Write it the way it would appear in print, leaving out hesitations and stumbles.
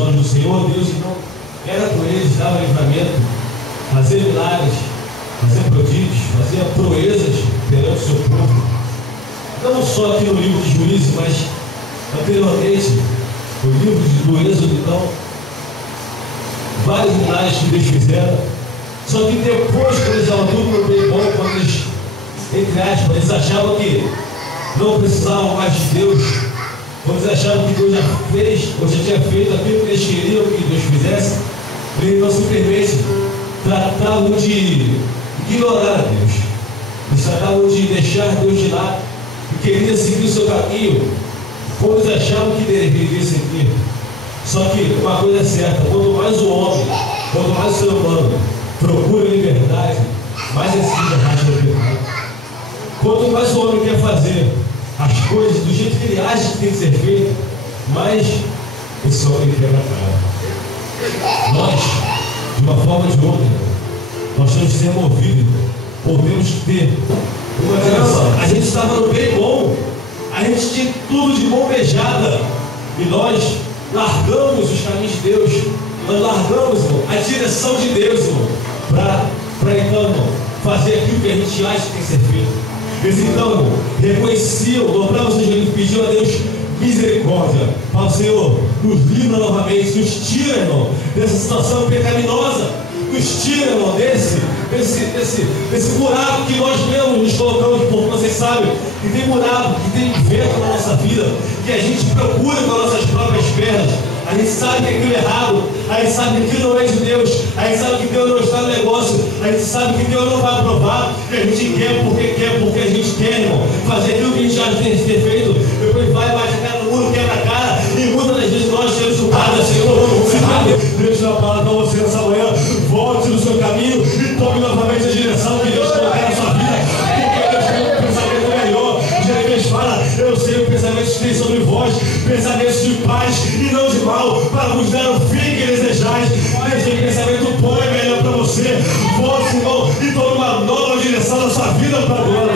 olhos do Senhor, Deus então era com eles, dava livramento, fazia milagres, fazia prodígios, fazia proezas perante o seu povo. Não só aqui no livro de Juízes, mas anteriormente, no livro do Êxodo, então, vários milagres que Deus fizeram. Só que depois, quando eles estavam tudo no bem bom, quando eles, entre aspas, eles achavam que não precisavam mais de Deus, quando eles achavam que Deus já fez, ou já tinha feito aquilo que eles queriam que Deus fizesse, eles então simplesmente tratavam de ignorar a Deus. Eles tratavam de deixar Deus de lado e queriam seguir o seu caminho, como eles achavam que deveria seguir. Só que uma coisa é certa: quanto mais o homem, quanto mais o ser humano procura liberdade, mais esse se arrasta no pecado. Quanto mais o homem quer fazer as coisas do jeito que ele acha que tem que ser feito, mais esse homem quebra a cara. Nós, de uma forma ou de outra, nós temos que ser movidos, podemos ter uma direção. A gente estava no bem bom, a gente tinha tudo de mão beijada, e nós largamos os caminhos de Deus, nós largamos, irmão, a direção de Deus, irmão, para então, irmão, fazer aquilo que a gente acha que tem que ser feito. Eles então, irmão, reconheciam, dobravam os joelhos, pediam a Deus misericórdia. Fala: Senhor, nos livra novamente, nos tira, irmão, dessa situação pecaminosa, nos tira, irmão, desse buraco que nós mesmos nos colocamos, porque vocês sabem que tem buraco, que tem vento na nossa vida, que a gente procura com as nossas próprias pernas. A gente sabe que aquilo é errado, a gente sabe que aquilo não é de Deus, a gente sabe que Deus não está no negócio, a gente sabe que Deus não vai aprovar, que a gente quer, porque a gente quer, irmão, fazer aquilo que a gente já tem que ter feito. Depois vai, bate a cara no muro, quebra a cara, e muitas das vezes nós temos o Padre, Senhor, deixa a palavra para você nessa manhã, volte no seu caminho e tome novamente a direção que Deus colocar na sua vida, porque Deus tem um pensamento melhor. Jeremias fala: eu sei o pensamento que tem sobre vós, pensamentos de paz e não de mal, para vos dar o fim que desejais. Deus tem pensamento bom e melhor para você. Volte, irmão, e tome uma nova direção na sua vida para agora.